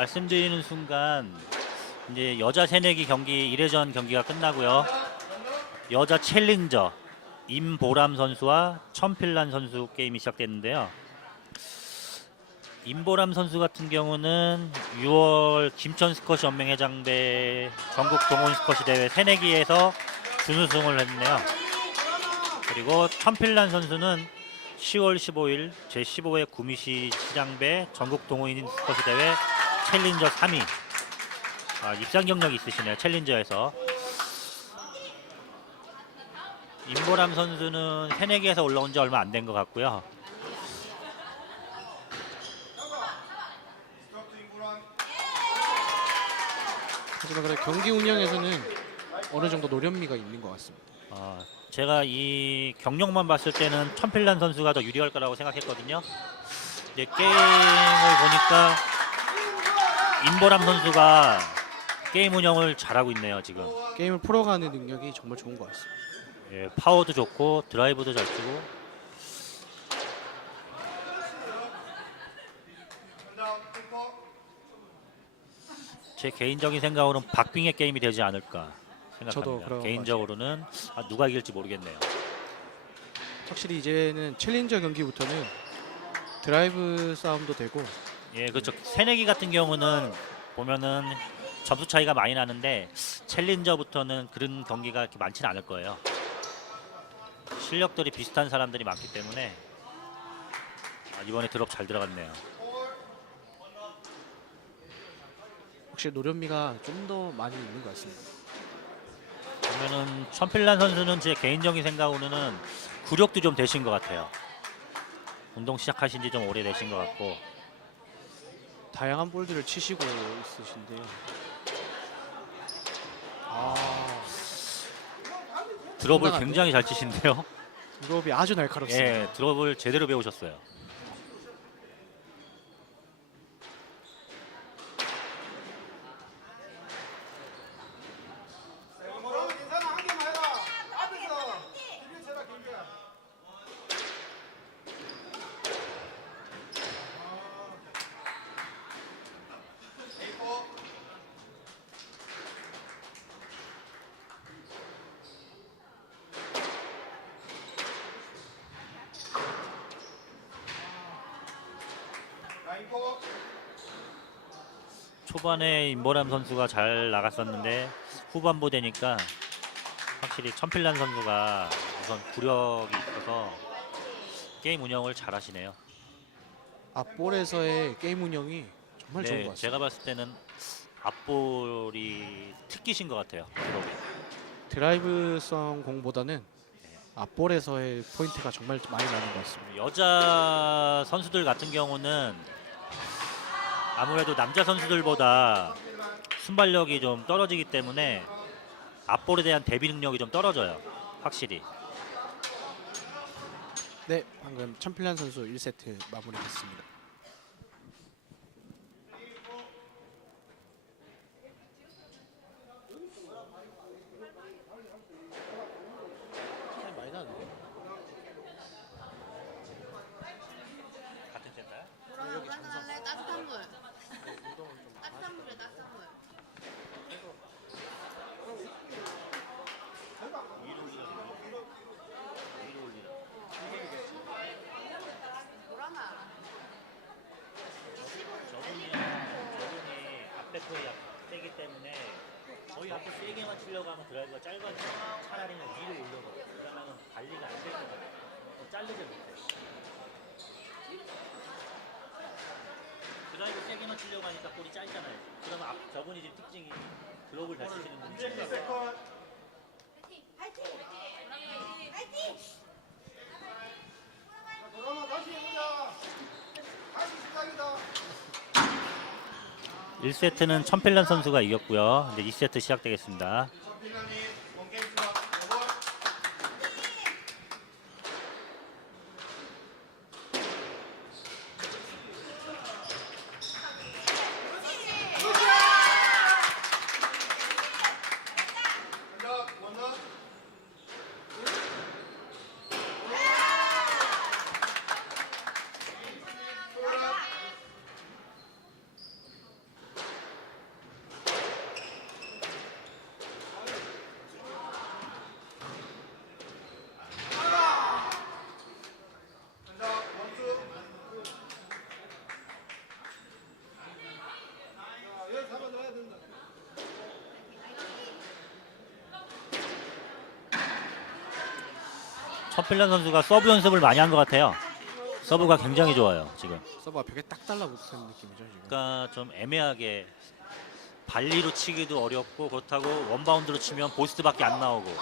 말씀드리는 순간 이제 여자 새내기 경기 1회전 경기가 끝나고요. 여자 챌린저 임보람 선수와 천필란 선수 게임이 시작됐는데요. 임보람 선수 같은 경우는 6월 김천 스쿼시 연맹 회장대 전국 동원 스쿼시 대회 새내기에서 준우승을 했네요. 그리고 천필란 선수는 10월 15일 제15회 구미시 시장배 전국 동호인 스쿼시 대회 챌린저 3위. 아, 입상 경력이 있으시네요. 챌린저에서. 임보람 선수는 새내기에서 올라온 지 얼마 안 된 것 같고요. 하지만 그래 경기 운영에서는 어느 정도 노련미가 있는 것 같습니다. 어, 제가 이 경력만 봤을 때는 천필란 선수가 더 유리할 거라고 생각했거든요. 이제 게임을 보니까 임보람 선수가 게임 운영을 잘하고 있네요 지금. 게임을 풀어가는 능력이 정말 좋은 것 같습니다. 예, 파워도 좋고 드라이브도 잘 치고. 제 개인적인 생각으로는 박빙의 게임이 되지 않을까 저도 생각합니다. 그런 것 개인적으로는 아, 누가 이길지 모르겠네요. 확실히 이제는 챌린저 경기부터는 드라이브 싸움도 되고 예, 그렇죠. 새내기 같은 경우는 보면은 점수 차이가 많이 나는데 챌린저부터는 그런 경기가 이렇게 많지는 않을 거예요. 실력들이 비슷한 사람들이 많기 때문에 아, 이번에 드롭 잘 들어갔네요. 확실히 노련미가 좀 더 많이 있는 것 같습니다. 보면은 천필란 선수는 제 개인적인 생각으로는 구력도 좀 되신 것 같아요. 운동 시작하신 지 좀 오래되신 것 같고 다양한 볼들을 치시고 있으신데요. 아, 드롭을 상당한데? 굉장히 잘 치신데요. 유럽이 아주 날카롭습니다. 예, 드롭을 제대로 배우셨어요. 초반에 임보람 선수가 잘 나갔었는데 후반부 되니까 확실히 천필란 선수가 우선 구력이 있어서 게임 운영을 잘 하시네요. 앞볼에서의 게임 운영이 정말 좋은 것 네, 같습니다. 제가 봤을 때는 앞볼이 특기신 것 같아요. 드롭이. 드라이브성 공보다는 앞볼에서의 포인트가 정말 많이 나는 것 같습니다. 여자 선수들 같은 경우는 아무래도 남자 선수들보다 순발력이 좀 떨어지기 때문에 앞볼에 대한 대비 능력이 좀 떨어져요. 확실히. 네, 방금 천필란 선수 1세트 마무리했습니다. 차이 많이 나는데? 같은 센터야? 뭐라고 한잔할래? 따뜻한 물. 따뜻한 물에 따뜻한 물. 뭐라나? 저분이 저분이 앞배포에 세기 때문에 거의 앞에 세게만 치려고 하면 드라이브가 짧아지고 차라리 그냥 위로 올려서 그러면 관리가 안 같아요. 또 자르지 못해. 드라이브 세게만 치려고 하니까 볼이 짧잖아요. 그러면 앞, 저분이 지금 특징이 글로브를 잘 치시는 분이에요. 파이팅! 파이팅! 그러면 다시 해보자. 다시 시작이다. 1세트는 천필란 선수가 이겼고요. 이제 2세트 시작되겠습니다. 천필란 선수가 서브 연습을 많이 한 것 같아요. 서브가 굉장히 좋아요 지금. 서브가 벽에 딱 달라붙는 느낌이죠 지금. 그러니까 좀 애매하게 발리로 치기도 어렵고 그렇다고 원바운드로 치면 보스트밖에 안 나오고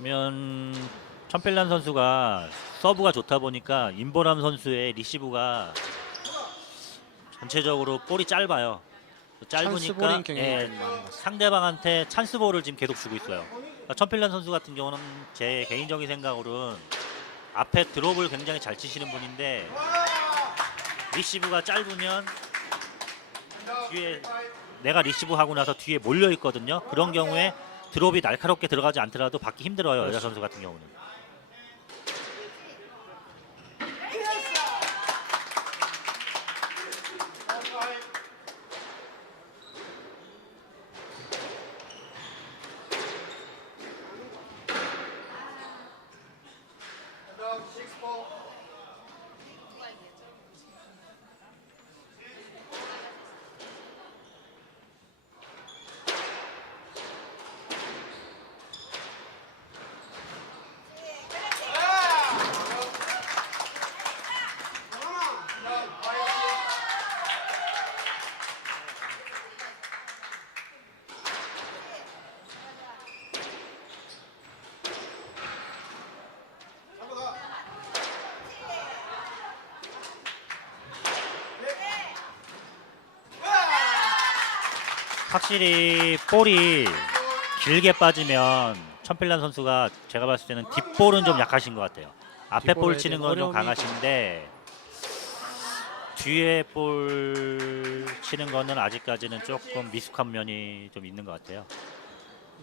보면 천필란 선수가 서브가 좋다 보니까 임보람 선수의 리시브가 전체적으로 볼이 짧아요. 짧으니까 볼인 경향이 예, 많은 것. 상대방한테 찬스 볼을 지금 계속 주고 있어요. 그러니까 천필란 선수 같은 경우는 제 개인적인 생각으로는 앞에 드롭을 굉장히 잘 치시는 분인데 리시브가 짧으면 뒤에 내가 리시브 하고 나서 뒤에 몰려 있거든요. 그런 경우에 드롭이 날카롭게 들어가지 않더라도 받기 힘들어요. 여자 선수 같은 경우는. 식스 확실히 볼이 길게 빠지면 천필란 선수가 제가 봤을 때는 뒷볼은 좀 약하신 것 같아요. 앞에 볼 치는 건 좀 강하신데 뒤에 볼 치는 거는 아직까지는 조금 미숙한 면이 좀 있는 것 같아요.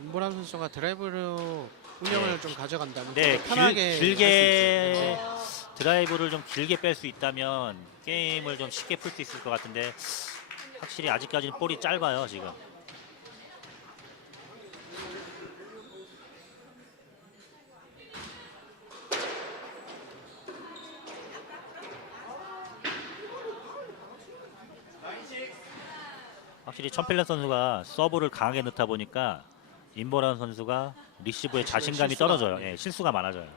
임보람 선수가 드라이브로 운영을 네. 좀 가져간다면 네, 좀더 편하게 길, 있어요. 드라이브를 좀 길게 뺄 수 있다면 게임을 좀 쉽게 풀 수 있을 것 같은데 확실히 아직까지는 볼이 짧아요 지금. 확실히 천필란 선수가 서브를 강하게 넣다 보니까 임보란 선수가 리시브에 자신감이 떨어져요. 예, 실수가 많아져요.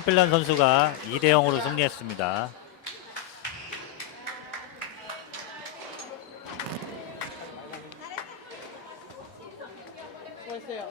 컴필란 선수가 2대 0으로 승리했습니다. 수고했어요.